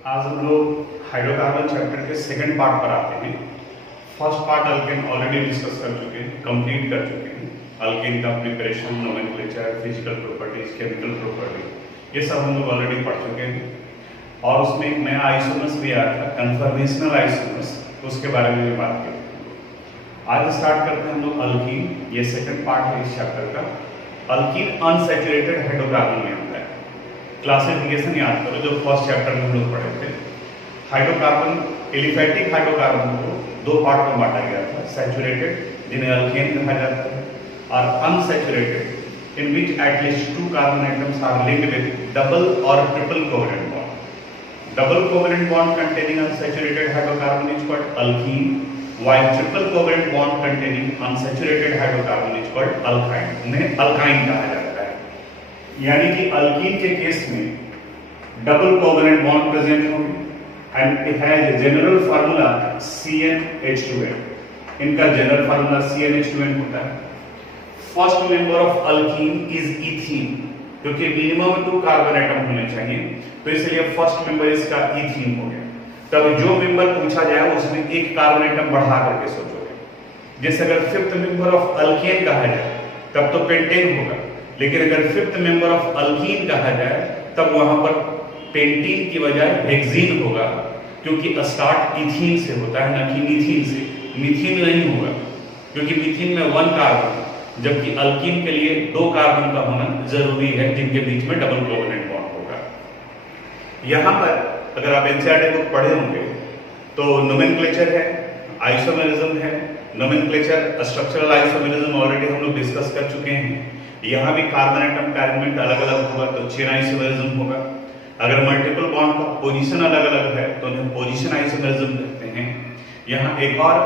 आज हम लोग हाइड्रोकार्बन चैप्टर के सेकंड पार्ट पर आते हैं। First part alkane already discuss कर चुके हैं, कंप्लीट कर चुके हैं। अल्केन का preparation, nomenclature, physical properties, chemical properties, ये सब हम लोग ऑलरेडी पढ़ चुके हैं। और उसमें एक नया आइसोमर्स भी आया था, कन्फर्मेशनल आइसोमर्स, उसके बारे में भी बात की। आज स्टार्ट करते हैं हम लोग अल्कीन। ये सेकंड पार्ट है इस चैप्टर का। अल्कीन अनसैचुरेटेड हाइड्रोकार्बन में आता है। क्लासिफिकेशन याद करो जो फर्स्ट चैप्टर में हम लोग पढ़े थे। हाइड्रोकार्बन, एलिफैटिक हाइड्रोकार्बन को दो पार्ट में बांटा गया था, सैचुरेटेड जिन्हें अल्केन कहा जाता है और unsaturated in which at least 2 carbon atoms are linked with double or triple covalent bond. Double covalent bond containing unsaturated hydrocarbon is called alkene, while triple covalent bond containing unsaturated hydrocarbon is called alkyne। उन्हें alkyne कहा जाता है। यानी कि alkyne के case में double covalent bond present होंगे and it has a general formula CnH2n। इनका जनरल फार्मूला CnH2n होता है। First member of alkene is ethene, क्योंकि मिनिमम 2 कार्बन एटम होने चाहिए, तो इसलिए फर्स्ट मेंबर इसका इथीन हो गया। तब जो मेंबर पूछा जाए उसमें एक कार्बन एटम बढ़ा करके सोचोगे। जैसे अगर फिफ्थ मेंबर ऑफ अल्केन कहा जाए तब तो पेंटेन होगा, लेकिन अगर फिफ्थ मेंबर ऑफ अल्कीन कहा जाए तब वहां पर पेंटीन की बजाय हेक्सीन होगा, क्योंकि स्टार्ट इथीन से होता है ना कि मीथीन से। मीथीन नहीं होगा क्योंकि मीथीन में 1 कार्बन, जबकि अल्कीन के लिए 2 कार्बन का होना जरूरी है, जिनके बीच में डबल कोवेलेंट बॉन्ड होगा। यहां पर अगर आप एनसीईआरटी बुक पढ़े होंगे तो नोमेनक्लेचर है, आइसोमेरिज्म है। नोमेनक्लेचर, स्ट्रक्चरल आइसोमेरिज्म ऑलरेडी हम लोग डिस्कस कर चुके हैं। यहाँ भी कार्बन एटम का एलिमेंट अलग अलग होगा तो चेन आइसोमेरिज्म होगा। अगर मल्टीपल बॉन्ड का पोजीशन अलग अलग है तो उन्हें पोजीशन आइसोमेरिज्म कहते हैं। यहाँ एक और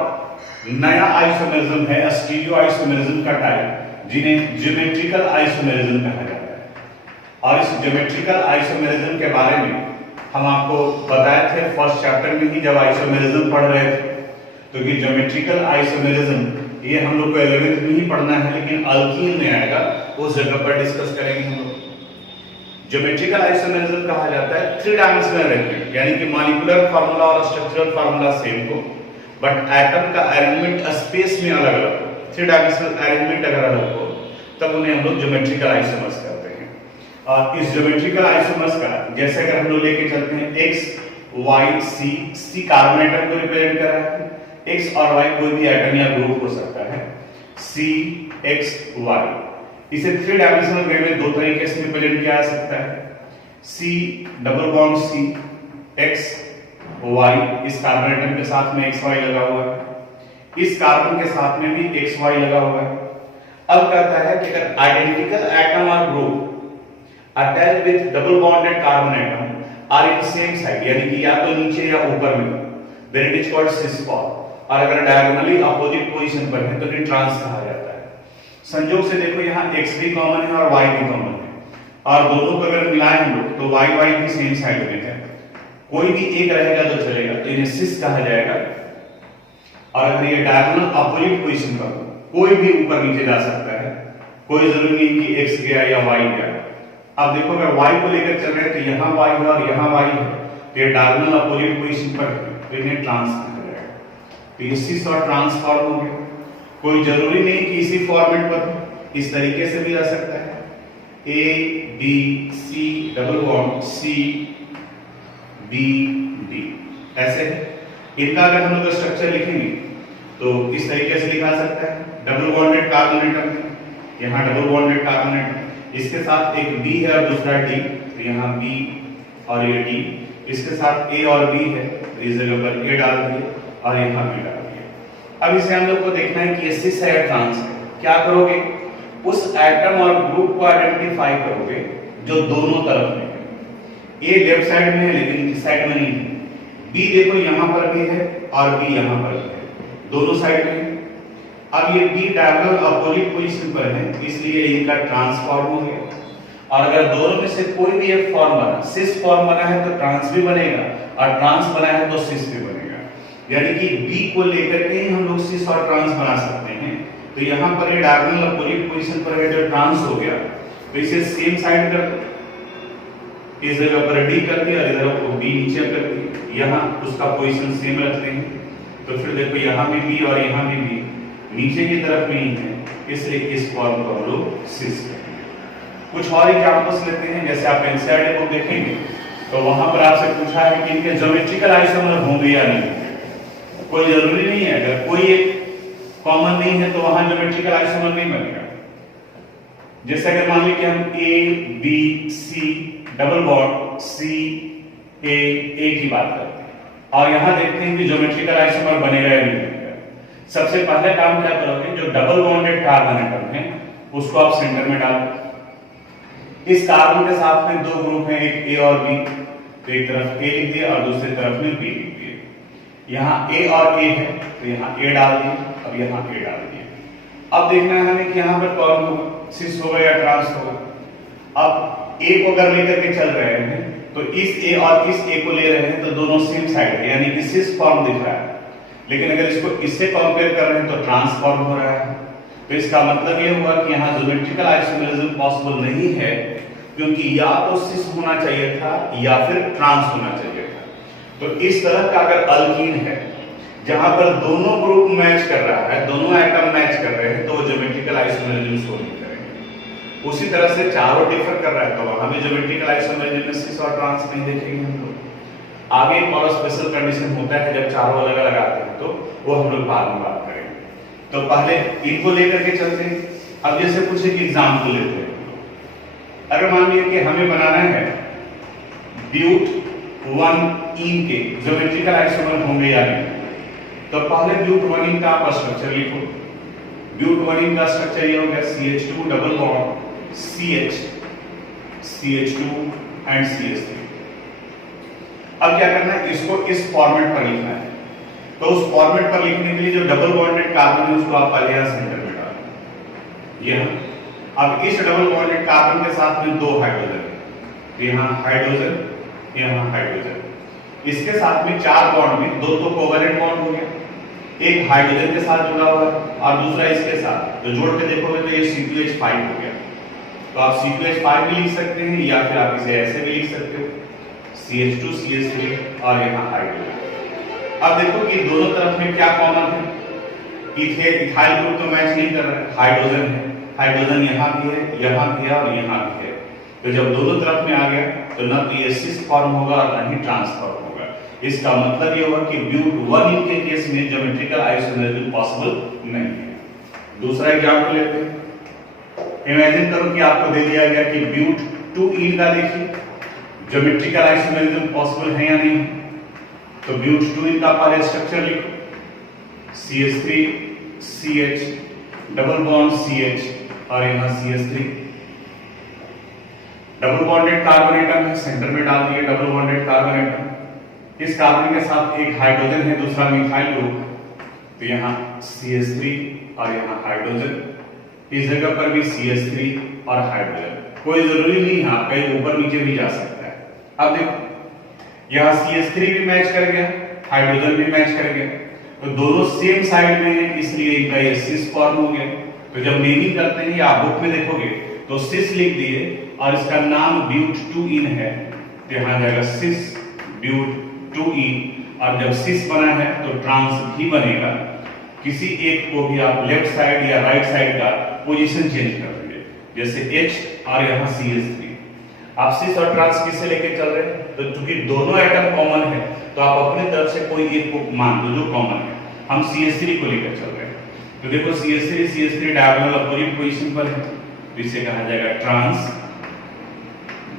नया आइसोमेरिज्म है, स्टीरियो आइसोमेरिज्म का टाइप, जिन्हें ज्योमेट्रिकल आइसोमेरिज्म कहा जाता है। और इस ज्योमेट्रिकल आइसोमेरिज्म के बारे में हम आपको बताए थे फर्स्ट चैप्टर में ही जब आइसोमेरिज्म पढ़ रहे थे, क्योंकि ज्योमेट्रिकल आइसोमेरिज्म ये हम लोग को 11th में ही पढ़ना है, लेकिन अल्कीन में आएगा, उस जगह पर डिस्कस करेंगे हम लोग। ज्योमेट्रिकल आइसोमेरिज्म कहा जाता है 3 डायमेंशनल अरेंजमेंट, यानी कि मॉलिक्यूलर फार्मूला और स्ट्रक्चरल फार्मूला सेम हो, बट एटम का अरेंजमेंट स्पेस में अलग अलग हो। 3 डायमेंशनल अरेंजमेंट अगर अलग हो तब उन्हें हम लोग ज्योमेट्रिकल आइसोमर्स कहते हैं। और इस ज्योमेट्रिकल आइसोमर्स का जैसे अगर हम लोग लेके चलते हैं x, y, c carbon atom को रिप्रेजेंट कर रहा है, x और y कोई भी एटम या ग्रुप हो सकता है, c, x, y। इसे 3 डायमेंशनल वे में 2 तरीके से रिप्रेजेंट किया जा सकता है। c double bond c, x, y, इस कार्बन एटम के साथ में xy लगा हुआ है, इस कार्बन के साथ में भी xy लगा हुआ है। अब कहता है कि अगर आइडेंटिकल एटम और group attached with double bonded carbon atom are in same side, यानी कि या तो नीचे या ऊपर में, then it is called cis form. और अगर डायगोनली अपोजिट पोजीशन पर है तो इन्हें ट्रांस कहा जाता है। संयोग से देखो यहाँ x भी कॉमन है और y भी कॉमन है, और दोनों को अगर मिलाएं हम लोग तो y भी सेम साइड में है। कोई भी एक रहेगा तो चलेगा, तो इन्हें सिस कहा जाएगा। और अगर ये डायगोनल अपोजिट पोजीशन पर कोई भी ऊपर नीचे जा सकता है, कोई जरूरी नहीं कि x गया या y गया। अब देखो अगर y को लेकर चल रहे हैं तो यहाँ y है और यहाँ y है, तो ये डायगोनल अपोजिट पोजीशन पर है, तो इन्हें ट्रांस कहा जाएगा। तो ये सिस और ट्रांसफॉर्म हो गया। कोई जरूरी नहीं कि इसी फॉर्मेट पर, इस तरीके से भी आ सकता है, A B C double bond C B D, ऐसे। इनका अगर हम लोग स्ट्रक्चर लिखेंगे तो इस तरीके से लिखा सकता है। डबल बॉन्डेड कार्बन एटम है, यहाँ डबल बॉन्डेड कार्बन एटम, इसके साथ एक B है और दूसरा D, तो यहाँ B और ये D, इसके साथ A और B है, तो इस जगह पर A डाल दिए और यहाँ B डाल दिए। अब इसे हम लोग को देखना है कि ये सिस है या ट्रांस है। क्या करोगे, उस एटम और ग्रुप को आइडेंटिफाई करोगे जो दोनों तरफ में है। A लेफ्ट साइड में है लेकिन इस साइड में नहीं है, B देखो यहाँ पर भी है और B यहाँ पर भी है, दोनों साइड में। अब ये B डायगोनल अपोजिट पोजीशन पर है, इसलिए इनका ट्रांसफॉर्म हो गया। और अगर दोनों में से कोई भी एक फॉर्म बना, सिस फॉर्म बना है तो ट्रांस भी बनेगा, और ट्रांस बना है तो सिस भी बनेगा। यानी कि B को लेकर के ही हम लोग सिस और ट्रांस बना सकते हैं। तो यहाँ पर ये डायगोनल अपोजिट पोजीशन पर है जो ट्रांस हो गया, तो इसे सेम साइड कर दो। इस जगह पर डी कर दिया और इधर को बी नीचे कर दिया, यहाँ उसका पोजीशन सेम रखते हैं। तो फिर देखो यहाँ भी बी और यहाँ भी बी, नीचे की तरफ में ही है, इसलिए इस फॉर्म को हम लोग सिस करेंगे। कुछ और एग्जांपल्स लेते हैं, जैसे आप एनसीईआरटी बुक देखेंगे तो वहां पर आपसे पूछा है कि इनके ज्योमेट्रिकल आइसोमर होंगे या नहीं। कोई जरूरी नहीं है, अगर कोई एक कॉमन नहीं है तो वहां ज्योमेट्रिकल आइसोमर नहीं बनेगा। जैसे अगर मान लीजिए कि हम A B C double bond C A की बात करते हैं और यहां देखते हैं कि ज्योमेट्रिकल आइसोमर बनेगा या नहीं बनेगा। सबसे पहले काम क्या करोगे, जो डबल बॉन्डेड कार्बन एटम है उसको आप सेंटर में डालो। इस कार्बन के साथ में दो ग्रुप हैं, एक ए और बी, तो एक तरफ ए लिख दिया और दूसरी तरफ में बी लिख दिया। यहाँ ए और ए है तो यहाँ ए डाल दिए, अब यहाँ ए डाल दिए। अब देखना है हमें कि यहाँ पर कौन होगा, सिस होगा या ट्रांस होगा। अब ए को अगर लेकर के चल रहे हैं तो इस ए और इस ए को ले रहे हैं तो दोनों सेम साइड है, यानी कि सिस फॉर्म दिख रहा है। लेकिन अगर इसको इससे कंपेयर कर रहे हैं तो ट्रांसफॉर्म हो रहा है। तो इसका मतलब ये हुआ कि यहाँ ज्योमेट्रिकल आइसोमेरिज्म पॉसिबल नहीं है, क्योंकि या तो सिस होना चाहिए था या फिर ट्रांस होना चाहिए था। तो इस तरह का अगर अल्कीन है जहां पर दोनों ग्रुप मैच कर रहा है, दोनों एटम मैच कर रहे हैं, तो वो ज्योमेट्रिकल आइसोमेरिज्म शो नहीं करेंगे। उसी तरह से चारों डिफर कर रहा है तो वहां भी ज्योमेट्रिकल आइसोमेरिज्म में सिस और ट्रांस नहीं देखेंगे हम लोग। आगे एक और स्पेशल कंडीशन होता है जब चारों अलग अलग आते हैं, तो वो हम लोग बाद में बात करेंगे। तो पहले इनको लेकर के चलते हैं। अब जैसे कुछ एक एग्जांपल लेते हैं। अगर मान लीजिए कि हमें बनाना है ब्यूट 1 के ज्योमेट्रिकल आइसोमर होंगे या नहीं, तो पहले ब्यूट 1 का आप स्ट्रक्चर लिखो। ब्यूट 1 का स्ट्रक्चर ये हो गया CH2 double bond CH CH2 and CH3। अब क्या करना है, इसको इस फॉर्मेट पर लिखना है। तो उस फॉर्मेट पर लिखने के लिए जो डबल बॉन्डेड कार्बन है उसको आप पहले यहां सेंटर में डालो, यहां। अब इस डबल बॉन्डेड कार्बन के साथ में दो हाइड्रोजन है, तो यहां हाइड्रोजन, यहां हाइड्रोजन। इसके साथ में चार बॉन्ड में दो तो कोवेलेंट बॉन्ड हो गया, एक हाइड्रोजन के साथ जुड़ा हुआ है और दूसरा इसके साथ। तो जोड़ के देखोगे तो ये C2H5 हो गया। तो आप C2H5 भी लिख सकते हैं या फिर आप इसे ऐसे भी लिख सकते हो, CH2 CH3 और यहाँ हाइड्रोजन। अब देखो कि दोनों तरफ में क्या कॉमन है, इथाइल ग्रुप तो मैच नहीं कर रहा है, हाइड्रोजन है, हाइड्रोजन यहाँ भी है, यहाँ भी है और यहाँ भी है। तो जब दोनों तरफ में आ गया तो न तो ये सिस फॉर्म होगा और न ही ट्रांसफॉर्म होगा। इसका मतलब ये हुआ कि ब्यूट 1 के केस में ज्योमेट्रिकल आइसोमेरिज्म पॉसिबल नहीं है। दूसरा एग्जांपल लेते हैं। इमेजिन करो कि आपको दे दिया गया कि ब्यूट 2 का देखिए ज्योमेट्रिकल आइसोमेरिज्म पॉसिबल है या नहीं। तो ब्यूट 2 का पहले स्ट्रक्चर लिखो, CH3 CH double bond CH और यहाँ CH3। Double bonded carbon atom है, सेंटर में डाल दिए डबल बॉन्डेड कार्बन एटम। इस कार्बन के साथ एक हाइड्रोजन है, दूसरा मिथाइल ग्रुप, तो यहाँ CH3 और यहाँ हाइड्रोजन। इस जगह पर भी CH3 और हाइड्रोजन। कोई जरूरी नहीं है, आप कहीं ऊपर नीचे भी जा सकता है। अब देखो यहाँ CH3 भी मैच कर गया, हाइड्रोजन भी मैच कर गया, तो दोनों सेम साइड में है, इसलिए इनका ये सिस फॉर्म हो गया। तो जब नेमिंग करते हैं या बुक में देखोगे तो सिस लिख दिए और इसका नाम ब्यूट 2 है, तो यहाँ जाएगा सिस ब्यूट 2 और जब सिस बना है तो ट्रांस भी बनेगा। किसी एक को भी आप लेफ्ट साइड या राइट साइड का पोजीशन चेंज कर देंगे, जैसे H और यहाँ CH3। आप सिस और ट्रांस किससे लेके चल रहे हैं, तो चूंकि दोनों एटम कॉमन है तो आप अपनी तरफ से कोई एक को मान लो जो कॉमन है। हम CH3 को लेकर चल रहे हैं, तो देखो CH3 डायगोनल अपोजिट पोजीशन पर है, तो इसे कहा जाएगा ट्रांस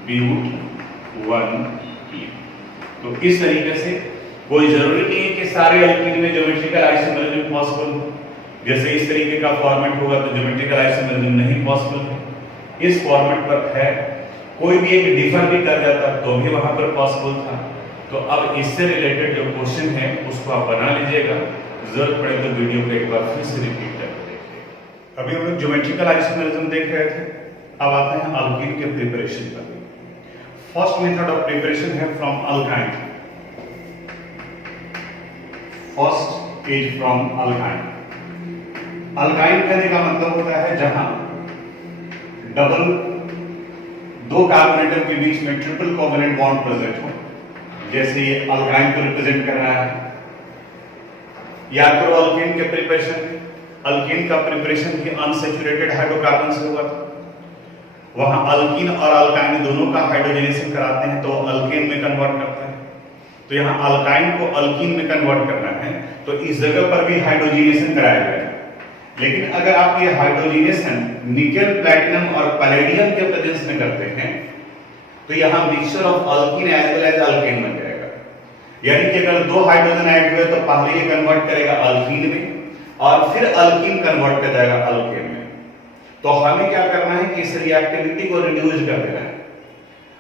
ब्यूट 1। तो इस तरीके से कोई जरूरी नहीं है कि सारे अल्कीन में ज्योमेट्रिकल आइसोमेरिज्म पॉसिबल हो। जैसे इस तरीके का फॉर्मेट होगा तो ज्योमेट्रिकल आइसोमेरिज्म नहीं पॉसिबल है। इस फॉर्मेट पर है, कोई भी एक डिफर भी कर जाता तो भी वहां पर पॉसिबल था। तो अब इससे रिलेटेड जो क्वेश्चन है उसको आप बना लीजिएगा, जरूरत पड़े तो वीडियो को एक बार फिर से रिपीट करके देखिए। अभी हम लोग ज्योमेट्रिकल आइसोमेरिज्म देख रहे थे, अब आते हैं अल्कीन के प्रिपरेशन पर। फर्स्ट मेथड ऑफ प्रिपरेशन है from alkyne. First is from alkyne. Alkyne कहने का मतलब होता है जहां डबल दो कार्बन एटम के बीच में ट्रिपल कोवेलेंट बॉन्ड प्रेजेंट हो, जैसे ये अल्काइन को रिप्रेजेंट कर रहा है। याद करो अल्केन के प्रिपरेशन, अल्केन का प्रिपरेशन भी अनसैचुरेटेड हाइड्रोकार्बन से हुआ था। वहां अल्कीन और अल्काइन दोनों का हाइड्रोजनेशन कराते हैं तो अल्केन में कन्वर्ट करते हैं। तो यहाँ अल्काइन को अल्कीन में कन्वर्ट करना है तो इस जगह पर भी हाइड्रोजनेशन कराया गया है। लेकिन अगर आप ये हाइड्रोजनेशन निकेल, प्लैटिनम और पैलेडियम के प्रेजेंस में करते हैं तो यहाँ mixture of alkene as well as alkane बन जाएगा। यानी कि अगर दो हाइड्रोजन ऐड हुए तो पहले ये कन्वर्ट करेगा अल्कीन में और फिर अल्कीन कन्वर्ट कर जाएगा अल्केन में। तो हमें क्या करना है कि इस रिएक्टिविटी को रिड्यूस कर देना है।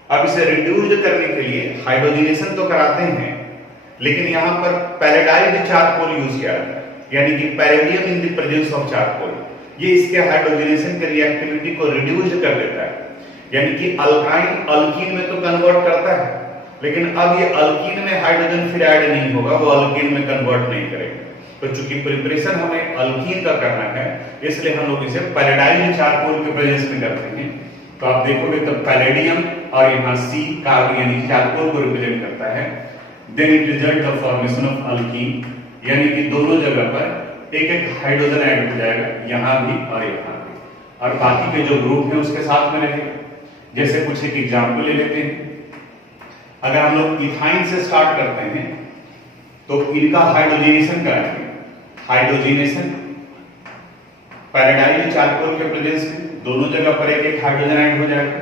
अब इसे रिड्यूस करने के लिए हाइड्रोजनेशन तो कराते हैं, लेकिन यहां पर पैलेडाइज्ड चारकोल यूज किया जाता है, यानी कि palladium in the presence of charcoal. ये इसके हाइड्रोजनेशन की रिएक्टिविटी को रिड्यूस कर देता है। यानी कि अल्काइन अल्कीन में तो कन्वर्ट करता है, लेकिन अब ये अल्कीन में हाइड्रोजन फिर ऐड नहीं होगा, वो अल्कीन में कन्वर्ट नहीं करेगा। तो चूंकि प्रिपरेशन हमें अल्कीन का करना है, इसलिए हम लोग इसे पैलेडाइज्ड चारकोल के प्रेजेंस में करते हैं। तो आप देखोगे तो पैलेडियम और यहाँ सी कार्बन यानी चारकोल को रिप्रेजेंट करता है। Then it result the formation of alkene, यानी कि दोनों जगह पर एक एक हाइड्रोजन ऐड हो जाएगा, यहाँ भी और यहाँ भी, और बाकी के जो ग्रुप है उसके साथ में रहेगा। जैसे कुछ एक एग्जाम्पल ले लेते हैं। अगर हम लोग इथाइन से स्टार्ट करते हैं तो इनका हाइड्रोजनेशन कराएंगे। हाइड्रोजनेशन पैलेडाइज्ड चारकोल के प्रेजेंस में दोनों जगह पर एक एक हाइड्रोजन ऐड हो जाएगा।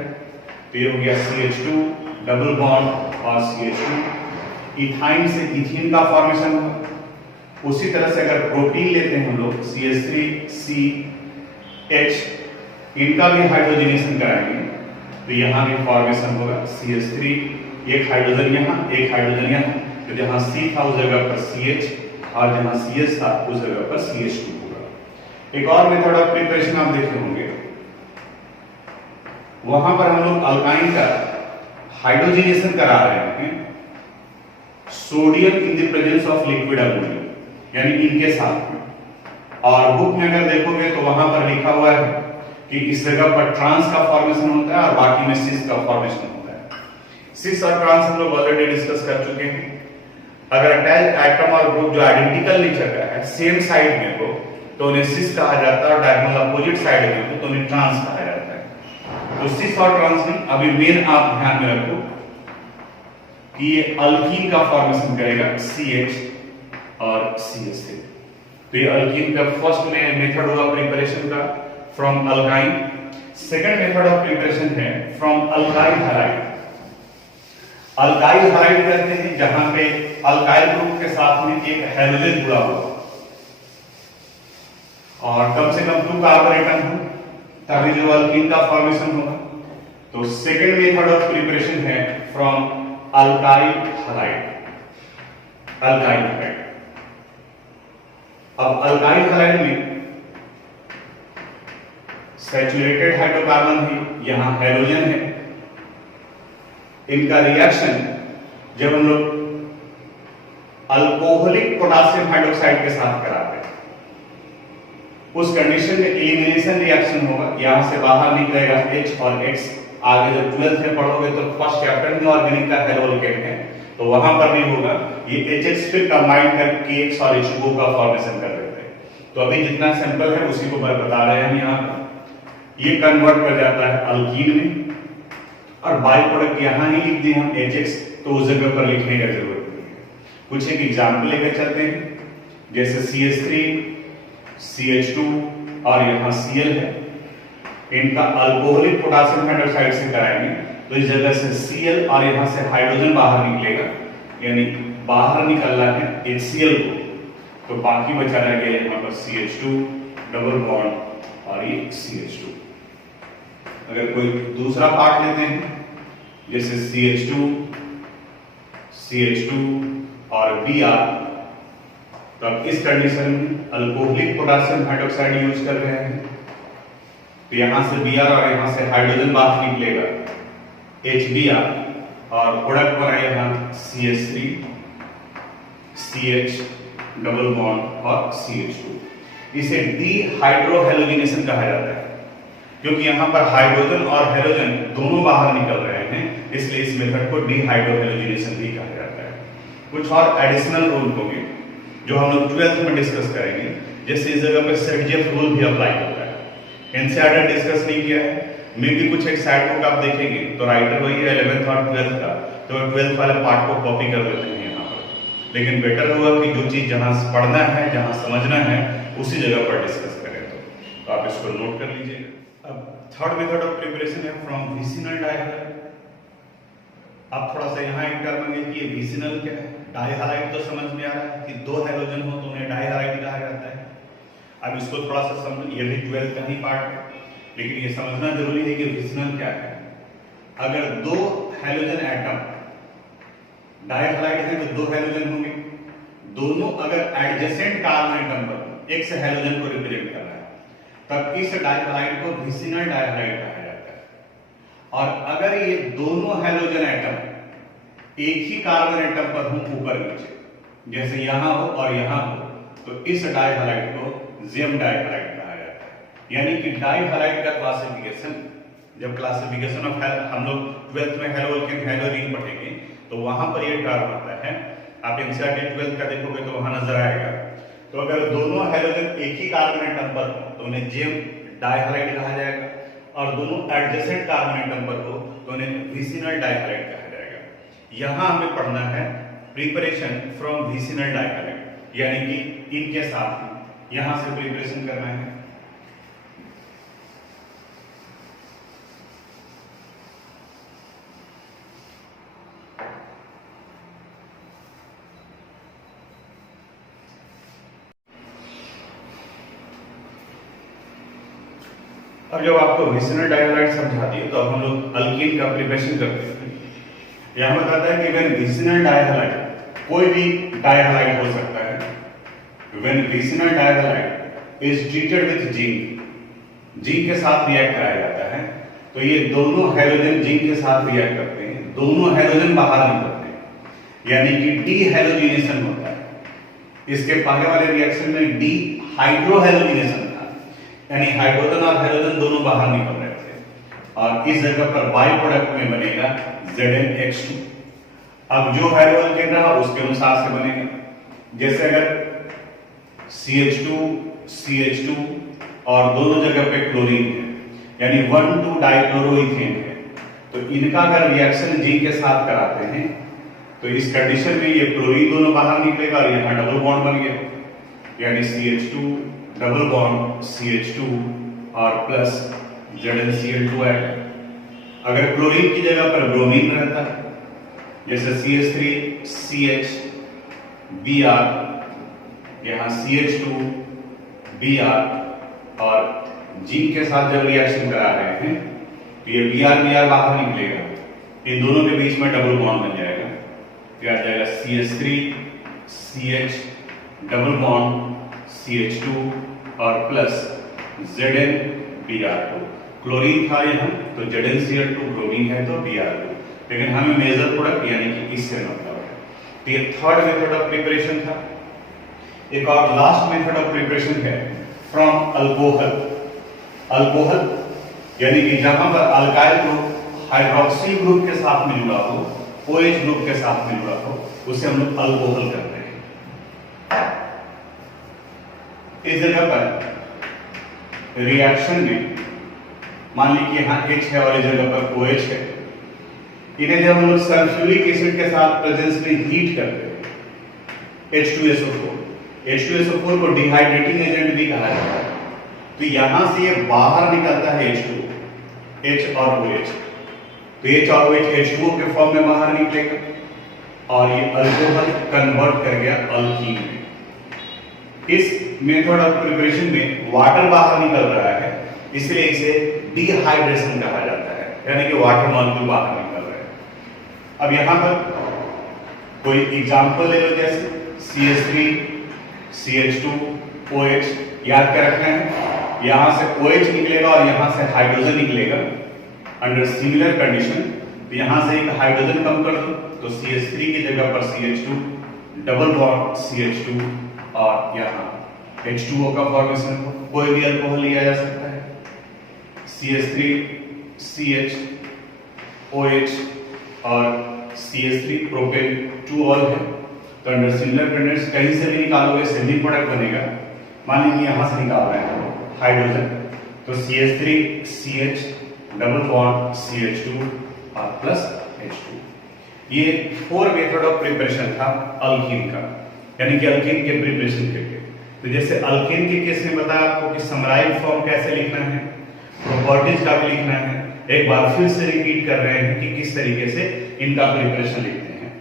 तो ये हो गया CH2 डबल बॉन्ड और CH2। इथाइन से इथीन का फॉर्मेशन होगा। उसी तरह से अगर प्रोटीन लेते हैं हम लोग CH3CH, इनका भी हाइड्रोजनेशन कराएंगे तो यहाँ भी फॉर्मेशन होगा CH3, एक हाइड्रोजन यहाँ एक हाइड्रोजन यहाँ। तो जहाँ C था उस जगह पर CH और जहाँ CH था उस जगह पर CH2 होगा। एक और मेथड ऑफ प्रिपरेशन आप देखे होंगे, वहां पर हम लोग अल्काइन का हाइड्रोजनेशन करा रहे हैं sodium in the presence of liquid ammonia, यानी इनके साथ में। और बुक में अगर देखोगे तो वहां पर लिखा हुआ है कि इस जगह पर ट्रांस का फॉर्मेशन होता है और बाकी में सिस का फॉर्मेशन होता है। सिस और ट्रांस हम लोग ऑलरेडी डिस्कस कर चुके हैं। अगर अटैच एटम और ग्रुप जो आइडेंटिकल नेचर का है, सेम साइड में हो तो उन्हें सिस कहा जाता है, और डायगोनल अपोजिट साइड में हो तो उन्हें ट्रांस कहा जाता है। तो सिस और ट्रांस में अभी मेन आप ध्यान में रखो कि ये अल्कीन का फॉर्मेशन करेगा CH और CH से। तो ये अल्कीन का फर्स्ट में मेथड हुआ प्रिपरेशन का from alkyne. Second method of preparation है from alkyl halide. Alkyl halide कहते हैं जहां पे अल्काइल ग्रुप के साथ में एक हाइड्रोजन जुड़ा हो और कम से कम 2 कार्बन एटम हो, तभी जो अल्कीन का फॉर्मेशन होगा। तो सेकंड मेथड ऑफ प्रिपरेशन है from alkyl halide. Alkyl halide, अब अल्काइल हैलाइड में सैचुरेटेड हाइड्रोकार्बन है, यहां हाइड्रोजन है। इनका रिएक्शन जब हम लोग अल्कोहलिक पोटेशियम हाइड्रोक्साइड के साथ कराते हैं, उस कंडीशन में एलिमिनेशन रिएक्शन होगा। यहां से बाहर निकलेगा H और X। आगे जब 12th में पढ़ोगे तो फर्स्ट चैप्टर में ऑर्गेनिक का हेलोकेट है, तो वहां पर भी होगा। ये HX फिर कंबाइन करके X और H2O का फॉर्मेशन कर देते हैं। तो अभी जितना सैंपल है उसी को मैं बता रहे हैं यहाँ पर। ये कन्वर्ट कर जाता है अल्कीन में, और बाई प्रोडक्ट यहां ही लिख दिए हम HX, तो उस जगह पर लिखने की जरूरत नहीं है। कुछ एक एग्जाम्पल लेकर चलते हैं, जैसे CH3 CH2 और यहाँ Cl है। इनका अल्कोहलिक पोटेशियम हाइड्रोक्साइड से कराएंगे तो इस जगह से Cl और यहाँ से हाइड्रोजन बाहर निकलेगा, यानी बाहर निकलना है HCl को। तो बाकी बचा रह गया यहाँ पर CH2 डबल बॉन्ड और ये CH2। अगर कोई दूसरा पार्ट लेते हैं जैसे CH2 और Br, तो अब इस कंडीशन में अल्कोहलिक पोटेशियम हाइड्रोक्साइड यूज कर रहे हैं। तो यहां से Br और यहां से हाइड्रोजन बाहर निकलेगा HBr, और प्रोडक्ट बनाएगा CH3 CH डबल बॉन्ड और CH2। इसे डीहाइड्रोहेलोजिनेशन कहा जाता है। क्योंकि यहाँ पर हाइड्रोजन और हेलोजन दोनों बाहर निकल रहे हैं, इसलिए इस मेथड को डिहाइड्रोहेलोजिनेशन भी कहा जाता है। कुछ और एडिशनल रूल होंगे जो हम लोग 12th में डिस्कस करेंगे, जैसे इस जगह पे सेट-जेफ रूल भी अप्लाई होता है। एनसीईआरटी ने डिस्कस नहीं किया है, मे भी कुछ एक साइड बुक आप देखेंगे तो राइटर वही है 11th और 12th का, तो 12th वाले पार्ट को कॉपी कर लेते हैं यहाँ पर। लेकिन बेटर होगा कि जो चीज जहाँ पढ़ना है, जहाँ समझना है, उसी जगह पर डिस्कस करें। तो आप इसको नोट कर लीजिएगा। अब थर्ड मेथड ऑफ प्रिपरेशन है फ्रॉम विसिनल डायहालाइड। आप थोड़ा सा यहाँ एक करेंगे कि ये विसिनल क्या है। डायहालाइड तो समझ में आ रहा है कि दो हैलोजन हो तो उन्हें डायहालाइड कहा जाता है। अब इसको थोड़ा सा समझ, ये भी 12th का ही पार्ट है, लेकिन ये समझना जरूरी है कि विसिनल क्या है। अगर दो हैलोजन एटम डायहालाइड है तो दो हैलोजन होंगे, दोनों अगर एडजेसेंट कार्बन एटम पर एक से हैलोजन को रिप्रेजेंट कर रहा है, तब इस डायहालाइड को विसिनल डायहालाइड कहा जाता है। और अगर ये दोनों हैलोजन एटम एक ही कार्बन एटम पर हो ऊपर नीचे, जैसे यहां हो और यहां हो, तो इस डायहालाइड को जेम डायहालाइड कहा जाता है। यानी कि डायहालाइड का क्लासिफिकेशन, जब क्लासिफिकेशन ऑफ हम लोग 12th में हैलोअल्केन हैलोरिन पढ़ेंगे तो वहां पर ये टर्म आता है। आप एनसीईआरटी 12th का देखोगे तो वहां नजर आएगा। तो अगर दोनों हैलोजन एक ही कार्बन एटम पर हो तो उन्हें जेम डायहालाइड कहा जाएगा, और दोनों एडजेसेंट कार्बन एटम पर हो तो उन्हें विसिनल डायहालाइड कहा जाएगा। यहां हमें पढ़ना है प्रिपरेशन फ्रॉम विसिनल डायहालाइड, यानी कि इनके साथ यहां से प्रिपरेशन करना है। अब जब आपको विसिनल डायहालाइड समझा दिए तो अब हम लोग अल्कीन का प्रिपरेशन करते हैं। यहां बताता है कि व्हेन विसिनल डायहालाइड, कोई भी डायहालाइड हो सकता है, when vicinal dihalide is treated with zinc, zinc के साथ रिएक्ट कराया जाता है, तो ये दोनों हैलोजन जिंक के साथ रिएक्ट करते हैं, दोनों हैलोजन बाहर निकलते हैं, यानी कि डीहैलोजिनेशन होता है। इसके पहले वाले रिएक्शन में डीहाइड्रोहेलोजिनेशन था, यानी हाइड्रोजन और हेलोजन दोनों बाहर निकल रहे थे, और इस जगह पर बाई प्रोडक्ट में बनेगा ZnH2। अब जो हैलोअल्केन रहा उसके अनुसार से बनेगा, जैसे अगर CH2 CH2 और दोनों जगह पे क्लोरीन है, यानी 1,2 डाइक्लोरोइथेन है, तो इनका अगर रिएक्शन जिंक के साथ कराते हैं तो इस कंडीशन में ये क्लोरीन दोनों बाहर निकलेगा और यहाँ डबल बॉन्ड बन गया, यानी CH2 डबल बॉन्ड CH2 और प्लस ZnCl2 है। अगर क्लोरीन की जगह पर ब्रोमीन रहता है, जैसे CH3 CH Br, यहाँ CH2 Br, और जिंक के साथ जब रिएक्शन करा रहे हैं तो ये Br बाहर निकलेगा, इन दोनों के बीच में डबल बॉन्ड बन जाएगा, क्या आ जाएगा CH3 CH double bond CH2 और प्लस ZnBr2। क्लोरीन था यहाँ तो ZnCl2, ब्रोमीन है तो Br2, लेकिन हमें मेजर प्रोडक्ट यानी कि इससे मतलब है। तो ये थर्ड मेथड ऑफ प्रिपरेशन था। एक और लास्ट मेथड ऑफ प्रिपरेशन है फ्रॉम अल्कोहल। अल्कोहल यानी कि जहां पर अल्काइल ग्रुप हाइड्रोक्सिल ग्रुप के साथ में जुड़ा हो, OH ग्रुप के साथ में जुड़ा हो, उसे हम लोग अल्कोहल करते हैं। इस जगह पर रिएक्शन में मान लीजिए यहाँ H है और इस जगह पर OH है, इन्हें जब हम लोग सल्फ्यूरिक एसिड के साथ प्रेजेंस में हीट करते हैं H2SO4 को डिहाइड्रेटिंग एजेंट भी कहा जाता है, तो यहां से ये बाहर निकलता है H2, H और OH, तो H और OH H2O के फॉर्म में बाहर निकलेगा और ये अल्कोहल कन्वर्ट कर गया अल्कीन में। इस मेथड ऑफ प्रिपरेशन में वाटर बाहर निकल रहा है, इसलिए इसे डिहाइड्रेशन कहा जाता है, यानी कि वाटर मॉलिक्यूल बाहर निकल रहे हैं। अब यहां पर कोई एग्जांपल ले लो, जैसे CH3 CH2 OH, याद क्या रखना है, यहां से OH निकलेगा और यहां से हाइड्रोजन निकलेगा अंडर सिमिलर कंडीशन, तो यहां से एक हाइड्रोजन कम कर दो तो CH3 की जगह पर CH2 डबल बॉन्ड CH2 और यहां H2O का फॉर्मेशन हो। कोई भी अल्कोहल लिया जा सकता है, CH3 CH OH और CH3 प्रोपेन 2 ऑल है। तो अंडर सिमिलर कंडीशंस कहीं से भी निकालोगे सेमी प्रोडक्ट बनेगा। मान लीजिए यहां से निकाल रहे हैं हाइड्रोजन, तो CH3 CH double bond CH2 और प्लस H2। ये 4 मेथड ऑफ प्रिपरेशन था अल्कीन का, यानी कि अल्कीन के प्रिपरेशन के लिए। तो जैसे अल्कीन के केस में बताया आपको कि समराइज फॉर्म कैसे लिखना है, प्रॉपर्टीज का भी लिखना है। एक बार फिर से रिपीट कर रहे हैं कि किस तरीके से इनका प्रिपरेशन लिखते हैं।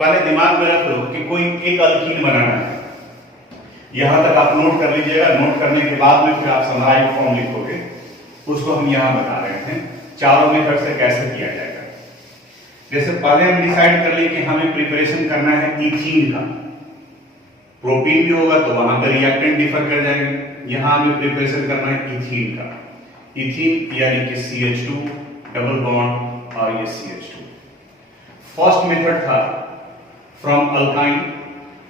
पहले दिमाग में रख लो कि कोई एक अल्कीन बनाना है, यहां तक आप नोट कर लीजिएगा। नोट करने के बाद में फिर आप समराइज फॉर्म लिखोगे, उसको हम यहां बता रहे हैं चारों मेथड से कैसे किया जाएगा। जैसे पहले हम डिसाइड कर लिए कि हमें प्रिपरेशन करना है इथीन का, प्रोपीन भी होगा तो वहां का रिएक्टेंट डिफर कर जाएंगे। यहां हमें प्रिपरेशन करना है इथीन का, इथीन यानी कि CH2 डबल बॉन्ड और ये CH2। फर्स्ट मेथड था फ्रॉम अल्काइन,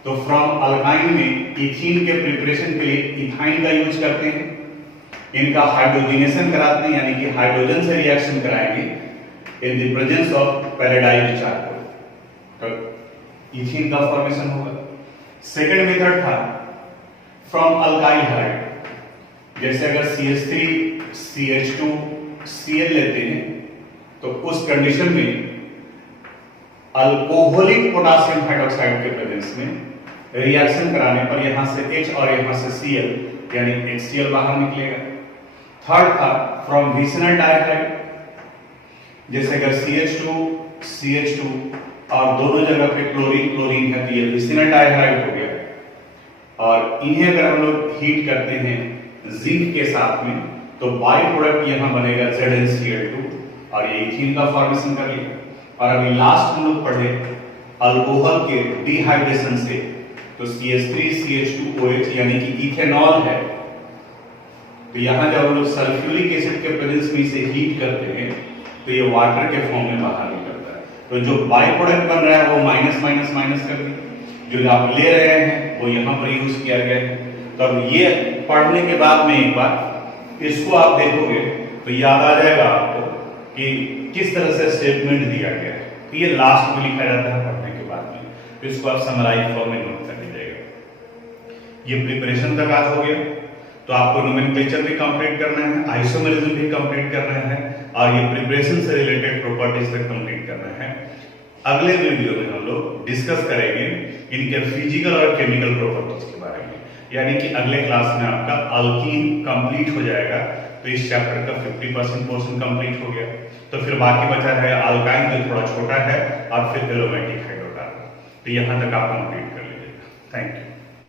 तो फ्रॉम अल्काइन में इथीन के प्रिपरेशन के लिए इथाइन का यूज करते हैं। इनका हाइड्रोजनेशन कराते हैं, यानी कि हाइड्रोजन से रिएक्शन कराएंगे in the presence of palladised charcoal, तो इथीन का फॉर्मेशन होगा। सेकंड मेथड था फ्रॉम अल्काइल हाइड, जैसे अगर CH3 CH2 Cl लेते हैं तो उस कंडीशन में अल्कोहलिक पोटेशियम हाइड्रोक्साइड के प्रेजेंस में रिएक्शन कराने पर यहां से H और यहां से Cl यानी HCl बाहर निकलेगा। थर्ड था फ्रॉम विसिनल डाइहाइड, जैसे अगर CH2 और दोनों जगह पे क्लोरीन क्लोरीन है तो ये विसिनल डाइहाइड हो गया। और इन्हें अगर हम लोग हीट करते हैं जिंक के साथ में तो बाई प्रोडक्ट यहां बनेगा ZnCl2 और ये इथीन का फॉर्मेशन कर लिया। और अभी लास्ट हम लोग पढ़े अल्कोहल के डिहाइड्रेशन से, तो CH3 CH2OH यानी कि इथेनॉल है। तो यहां जब हम लोग सल्फ्यूरिक एसिड के प्रेजेंस में इसे हीट करते हैं तो ये वाटर के फॉर्म में बाहर निकलता है। तो जो बाई प्रोडक्ट बन रहा है वो माइनस माइनस माइनस कर दिया, जो आप ले रहे हैं वो यहां पर यूज किया गया है। तो अब ये पढ़ने के बाद में एक बार इसको आप देखोगे तो याद आ जाएगा आपको कि किस तरह से स्टेटमेंट दिया गया है। तो ये लास्ट में लिखा जाता है पढ़ने के बाद में, तो इसको आप समराइज फॉर्म में नोट कर लीजिएगा। ये प्रिपरेशन तक आज हो गया, तो आपको नोमेनक्लेचर भी कंप्लीट करना है, आइसोमेरिज्म भी कंप्लीट करना है और ये प्रिपरेशन से रिलेटेड प्रॉपर्टीज तक कंप्लीट करना है। अगले वीडियो में हम लोग डिस्कस करेंगे इनके फिजिकल और केमिकल प्रॉपर्टीज के बारे में, यानी कि अगले क्लास में आपका अल्कीन कंप्लीट हो जाएगा। तो इस चैप्टर का 50% पोर्शन कंप्लीट हो गया, तो फिर बाकी बचा है अल्काइन जो थोड़ा छोटा है और फिर एरोमेटिक हाइड्रोकार्बन। तो यहां तक आप कंप्लीट कर लीजिएगा। Thank you.